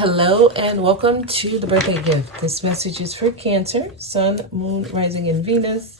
Hello and welcome to the birthday gift. This message is for Cancer, Sun, Moon, Rising, and Venus.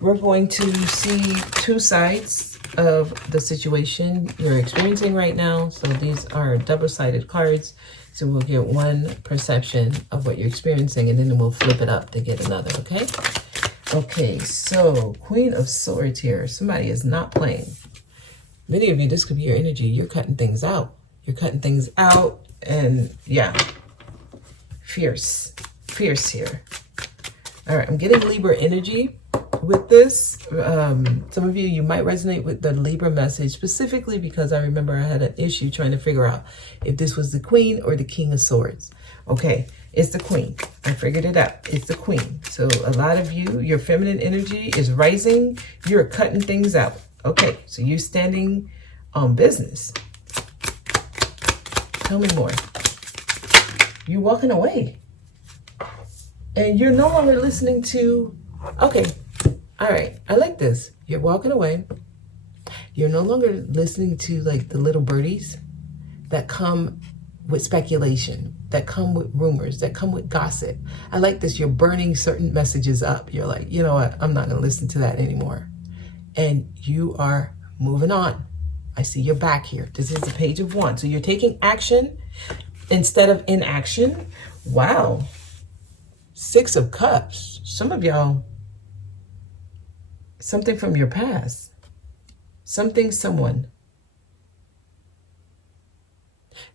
We're going to see two sides of the situation you're experiencing right now. So these are double-sided cards. So we'll get one perception of what you're experiencing and then we'll flip it up to get another, okay? Okay, so Queen of Swords here. Somebody is not playing. Many of you, this could be your energy. You're cutting things out. You're cutting things out. And yeah, fierce here. All right, I'm getting Libra energy with this. Some of you might resonate with the Libra message specifically because I remember I had an issue trying to figure out if this was the Queen or the King of Swords. Okay, it's the Queen. I figured it out. It's the Queen. So a lot of you, your feminine energy is rising. You're cutting things out. Okay, so you're standing on business. Tell me more. You're walking away. And you're no longer listening to... Okay. All right. I like this. You're walking away. You're no longer listening to like the little birdies that come with speculation, that come with rumors, that come with gossip. I like this. You're burning certain messages up. You're like, you know what? I'm not going to listen to that anymore. And you are moving on. I see your back here. This is the Page of Wands. So you're taking action instead of inaction. Wow. Six of Cups. Some of y'all, something from your past. Something, someone.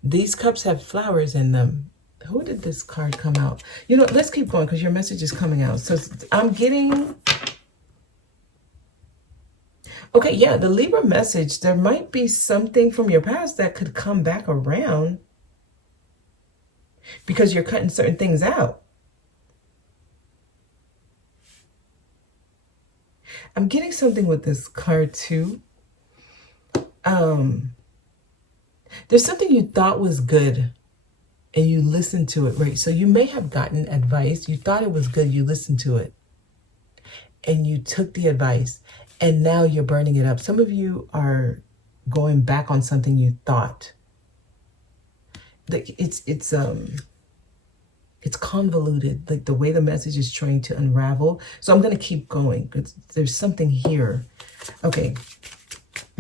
These cups have flowers in them. Who did this card come out? You know, let's keep going because your message is coming out. So I'm getting... Okay, yeah, the Libra message, there might be something from your past that could come back around because you're cutting certain things out. I'm getting something with this card too. There's something you thought was good and you listened to it, right? So you may have gotten advice. You thought it was good. You listened to it and you took the advice. And now you're burning it up. Some of you are going back on something you thought. Like it's convoluted, like the way the message is trying to unravel. So I'm going to keep going because there's something here. Okay.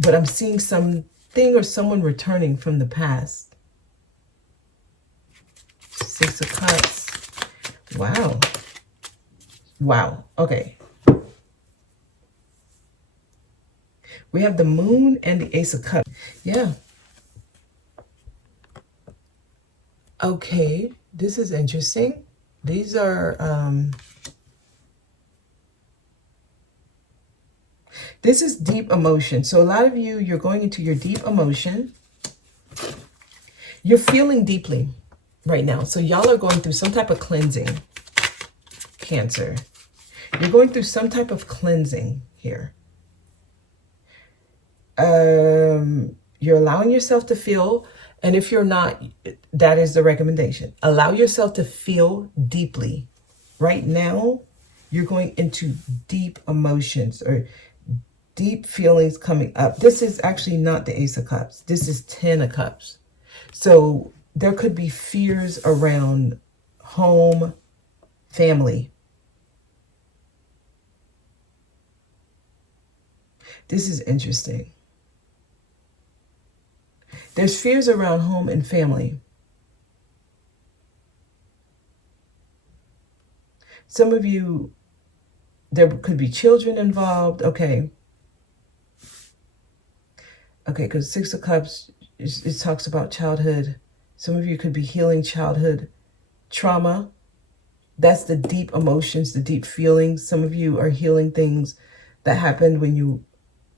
But I'm seeing something or someone returning from the past. Six of Cups. Wow. Wow. Okay. We have the Moon and the Ace of Cups. Yeah. Okay. This is interesting. These are... this is deep emotion. So a lot of you, you're going into your deep emotion. You're feeling deeply right now. So y'all are going through some type of cleansing. Cancer. You're going through some type of cleansing here. You're allowing yourself to feel, and if you're not, that is the recommendation. Allow yourself to feel deeply. Right now, you're going into deep emotions or deep feelings coming up. This is actually not the Ace of Cups. This is 10 of Cups. So there could be fears around home, family. This is interesting. There's fears around home and family. Some of you, there could be children involved. Okay. Okay, because Six of Cups, it talks about childhood. Some of you could be healing childhood trauma. That's the deep emotions, the deep feelings. Some of you are healing things that happened when you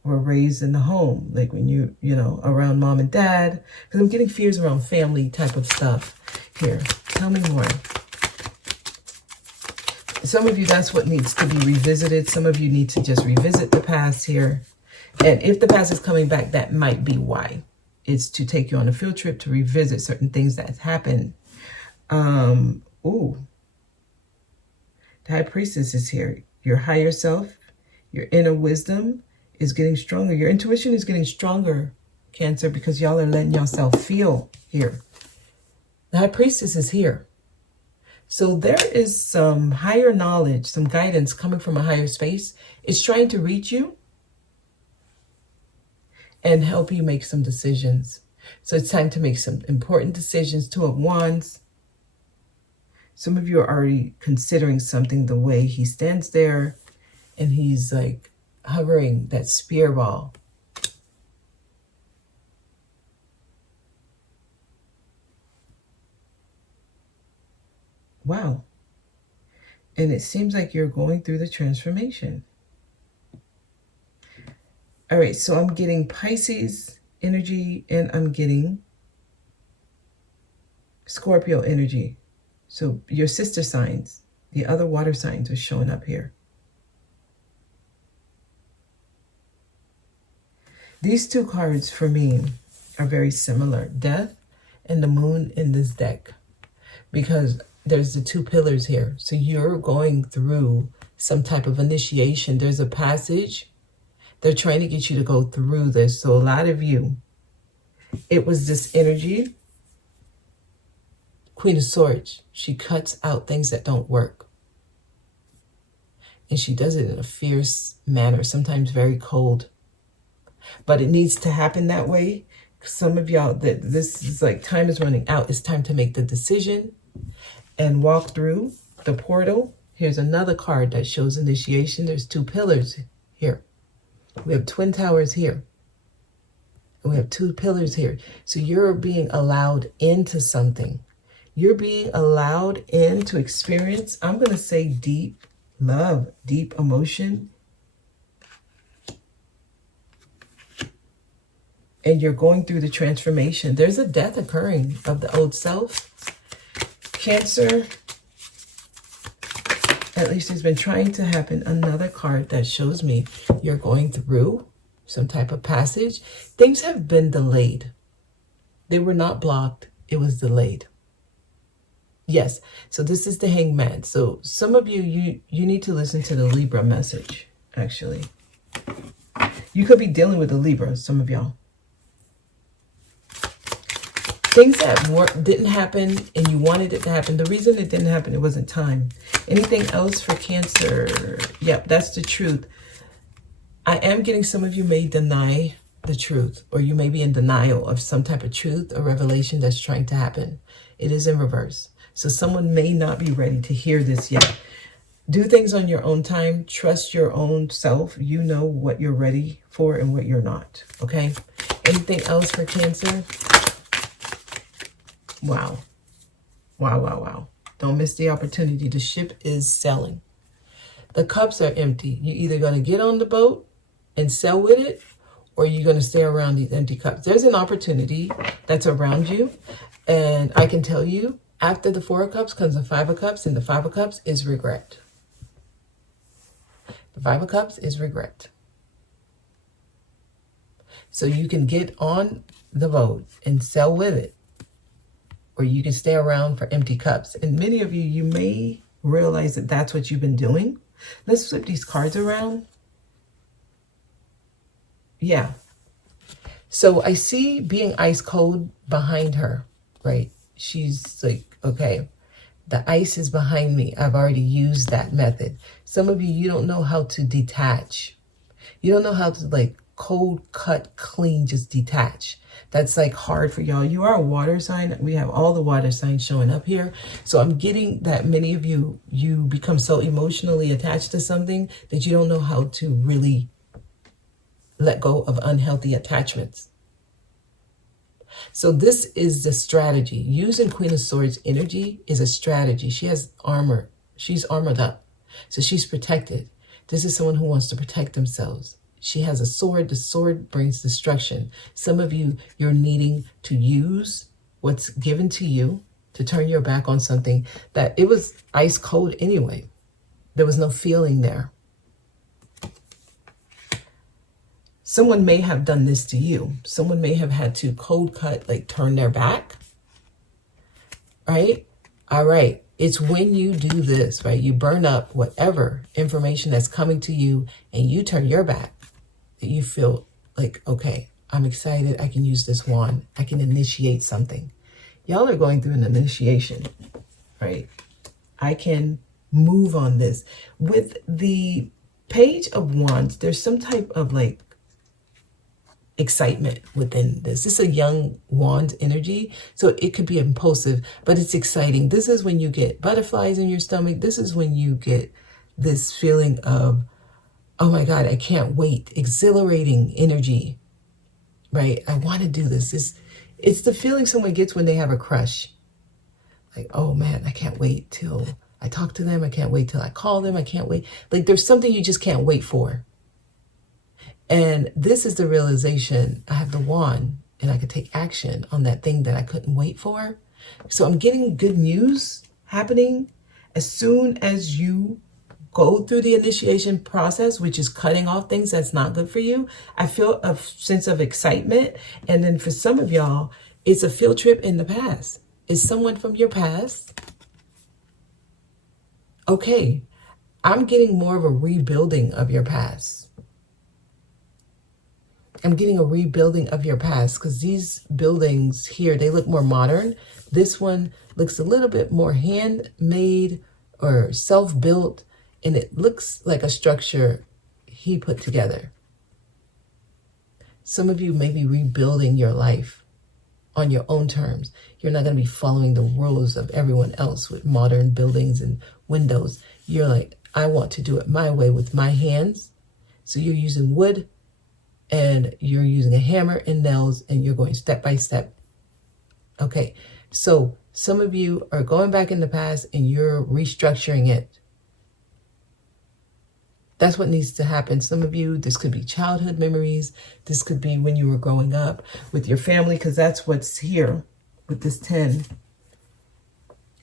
were raised in the home, like when you know, around mom and dad. Because I'm getting fears around family type of stuff here. Tell me more. Some of you, that's what needs to be revisited. Some of you need to just revisit the past here. And if the past is coming back, that might be why. It's to take you on a field trip to revisit certain things that happened. Ooh. The High Priestess is here. Your higher self, your inner wisdom is getting stronger. Your intuition is getting stronger, Cancer, because y'all are letting yourself feel here. The High Priestess is here. So there is some higher knowledge, some guidance coming from a higher space. It's trying to reach you and help you make some decisions. So it's time to make some important decisions. Two of Wands. Some of you are already considering something, the way he stands there and he's like hovering that spear ball. Wow. And it seems like you're going through the transformation. All right, so I'm getting Pisces energy and I'm getting Scorpio energy. So your sister signs, the other water signs are showing up here. These two cards for me are very similar. Death and the moon in this deck. Because there's the two pillars here. So you're going through some type of initiation. There's a passage. They're trying to get you to go through this. So a lot of you, it was this energy. Queen of Swords. She cuts out things that don't work. And she does it in a fierce manner, sometimes very cold. But it needs to happen that way. Some of y'all, this is like time is running out. It's time to make the decision and walk through the portal. Here's another card that shows initiation. There's two pillars here. We have twin towers here. And we have two pillars here. So you're being allowed into something. You're being allowed in to experience, I'm going to say, deep love, deep emotion. And you're going through the transformation. There's a death occurring of the old self. Cancer, at least it's been trying to happen. Another card that shows me you're going through some type of passage. Things have been delayed. They were not blocked. It was delayed. Yes. So this is the Hangman. So some of you need to listen to the Libra message, actually. You could be dealing with a Libra, some of y'all. Things that didn't happen and you wanted it to happen. The reason it didn't happen, it wasn't time. Anything else for Cancer? Yep, that's the truth. I am getting some of you may deny the truth, or you may be in denial of some type of truth or revelation that's trying to happen. It is in reverse. So someone may not be ready to hear this yet. Do things on your own time. Trust your own self. You know what you're ready for and what you're not. Okay? Anything else for Cancer? Wow. Wow, wow, wow. Don't miss the opportunity. The ship is sailing. The cups are empty. You're either going to get on the boat and sail with it, or you're going to stay around these empty cups. There's an opportunity that's around you. And I can tell you, after the Four of Cups comes the Five of Cups, and the Five of Cups is regret. The Five of Cups is regret. So you can get on the boat and sail with it, or you can stay around for empty cups. And many of you, you may realize that that's what you've been doing. Let's flip these cards around. Yeah. So I see being ice cold behind her, right? She's like, okay, the ice is behind me. I've already used that method. Some of you, you don't know how to detach. You don't know how to like cold, cut, clean, just detach. That's like hard for y'all. You are a water sign. We have all the water signs showing up here. So I'm getting that many of you, you become so emotionally attached to something that you don't know how to really let go of unhealthy attachments. So this is the strategy. Using Queen of Swords energy is a strategy. She has armor. She's armored up. So she's protected. This is someone who wants to protect themselves. She has a sword. The sword brings destruction. Some of you, you're needing to use what's given to you to turn your back on something that it was ice cold anyway. There was no feeling there. Someone may have done this to you. Someone may have had to cold cut, like turn their back. Right? All right. It's when you do this, right? You burn up whatever information that's coming to you and you turn your back, that you feel like, okay, I'm excited. I can use this wand. I can initiate something. Y'all are going through an initiation, right? I can move on this. With the Page of Wands, there's some type of like excitement within this. This is a young wand energy, so it could be impulsive, but it's exciting. This is when you get butterflies in your stomach. This is when you get this feeling of, oh my God, I can't wait. Exhilarating energy, right? I want to do this. It's the feeling someone gets when they have a crush. Like, oh man, I can't wait till I talk to them. I can't wait till I call them. I can't wait. Like there's something you just can't wait for. And this is the realization. I have the wand and I could take action on that thing that I couldn't wait for. So I'm getting good news happening as soon as you go through the initiation process, which is cutting off things that's not good for you. I feel a sense of excitement. And then for some of y'all, it's a field trip in the past. It's someone from your past. Okay, I'm getting more of a rebuilding of your past. I'm getting a rebuilding of your past because these buildings here, they look more modern. This one looks a little bit more handmade or self-built, and it looks like a structure he put together. Some of you may be rebuilding your life on your own terms. You're not going to be following the rules of everyone else with modern buildings and windows. You're like, I want to do it my way with my hands. So you're using wood, and you're using a hammer and nails, and you're going step by step. Okay, so some of you are going back in the past and you're restructuring it. That's what needs to happen. Some of you, this could be childhood memories. This could be when you were growing up with your family, because that's what's here with this 10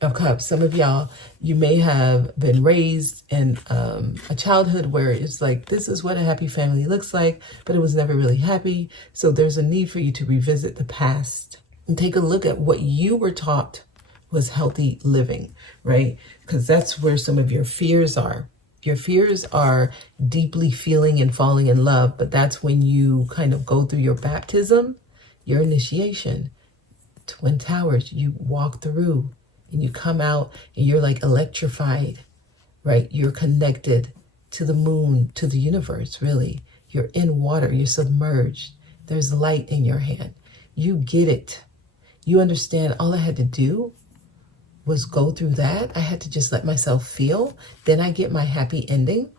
of Cups. Some of y'all, you may have been raised in a childhood where it's like, this is what a happy family looks like, but it was never really happy. So there's a need for you to revisit the past and take a look at what you were taught was healthy living, right? Because that's where some of your fears are. Your fears are deeply feeling and falling in love, but that's when you kind of go through your baptism, your initiation. Twin Towers, you walk through. And you come out and you're like electrified, right? You're connected to the moon, to the universe, really. You're in water, you're submerged. There's light in your hand. You get it. You understand all I had to do was go through that. I had to just let myself feel. Then I get my happy ending.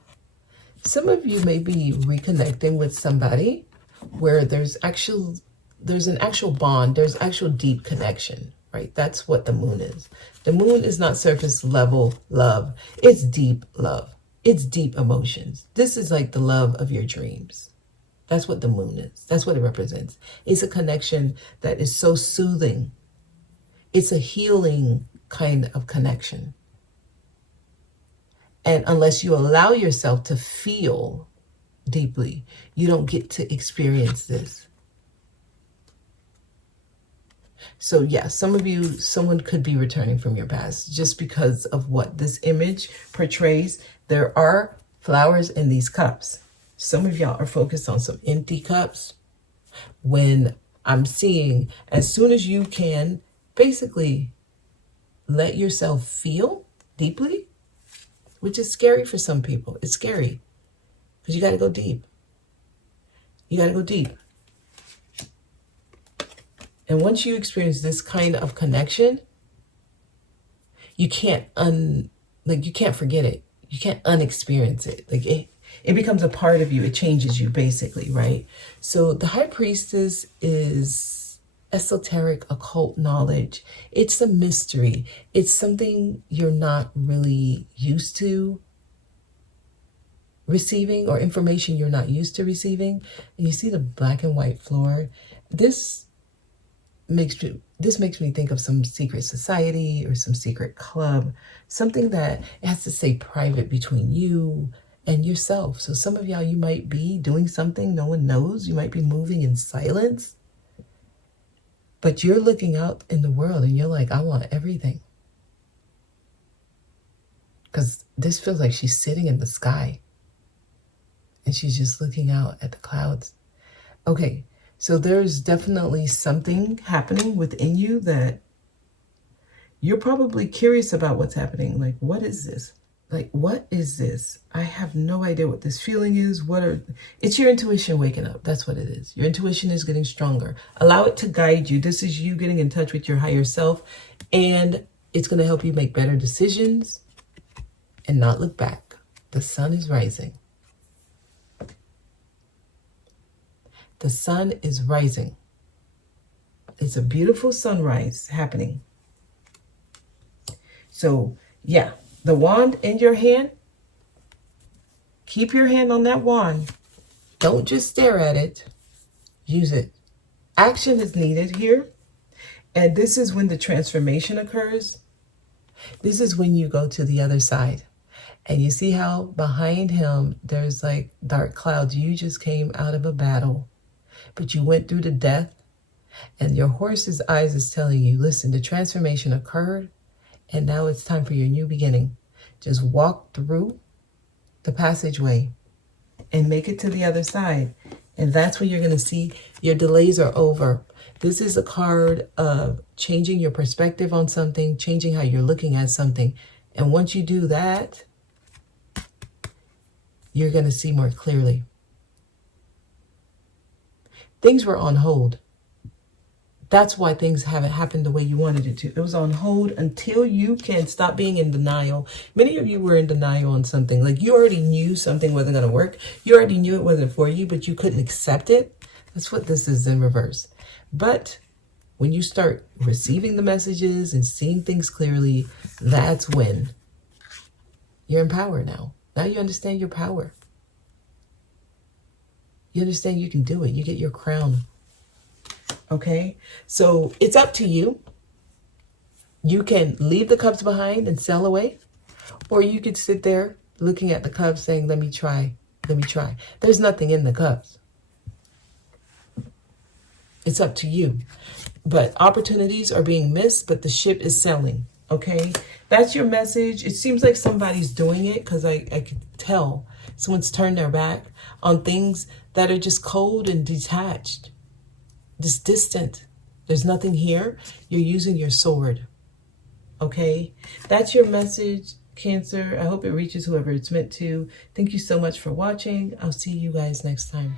Some of you may be reconnecting with somebody where there's an actual bond. There's actual deep connection. Right? That's what the moon is. The moon is not surface level love. It's deep love. It's deep emotions. This is like the love of your dreams. That's what the moon is. That's what it represents. It's a connection that is so soothing. It's a healing kind of connection. And unless you allow yourself to feel deeply, you don't get to experience this. So yeah, some of you, someone could be returning from your past just because of what this image portrays. There are flowers in these cups. Some of y'all are focused on some empty cups. When I'm seeing, as soon as you can basically let yourself feel deeply, which is scary for some people. It's scary because you got to go deep. You got to go deep. And once you experience this kind of connection, you can't you can't forget it. You can't unexperience it. Like it becomes a part of you. It changes you basically, right? So the High Priestess is esoteric occult knowledge. It's a mystery. It's something you're not really used to receiving, or information you're not used to receiving. And you see the black and white floor. This makes me think of some secret society or some secret club, something that has to stay private between you and yourself. So some of y'all, you might be doing something no one knows. You might be moving in silence, but you're looking out in the world and you're like, I want everything. Because this feels like she's sitting in the sky and she's just looking out at the clouds. Okay. So there's definitely something happening within you that You're probably curious about what's happening. Like, what is this? Like, what is this? I have no idea what this feeling is. It's your intuition waking up. That's what it is. Your intuition is getting stronger. Allow it to guide you. This is you getting in touch with your higher self, and it's going to help you make better decisions and not look back. The sun is rising. The sun is rising. It's a beautiful sunrise happening. So, yeah, the wand in your hand, keep your hand on that wand. Don't just stare at it. Use it. Action is needed here. And this is when the transformation occurs. This is when you go to the other side. And you see how behind him, there's like dark clouds. You just came out of a battle, but you went through the death. And your horse's eyes is telling you, listen, the transformation occurred. And now it's time for your new beginning. Just walk through the passageway and make it to the other side. And that's when you're going to see your delays are over. This is a card of changing your perspective on something, changing how you're looking at something. And once you do that, you're going to see more clearly. Things were on hold. That's why things haven't happened the way you wanted it to. It was on hold until you can stop being in denial. Many of you were in denial on something. Like you already knew something wasn't going to work. You already knew it wasn't for you, but you couldn't accept it. That's what this is in reverse. But when you start receiving the messages and seeing things clearly, that's when you're in power now. Now you understand your power. You understand you can do it. You get your crown. Okay, so it's up to you. You can leave the cups behind and sail away, or you could sit there looking at the cups saying, let me try, let me try. There's nothing in the cups. It's up to you. But opportunities are being missed, but the ship is sailing. Okay, that's your message. It seems like somebody's doing it because I could tell someone's turned their back on things that are just cold and detached. This distant. There's nothing here. You're using your sword. Okay? That's your message, Cancer. I hope it reaches whoever it's meant to. Thank you so much for watching. I'll see you guys next time.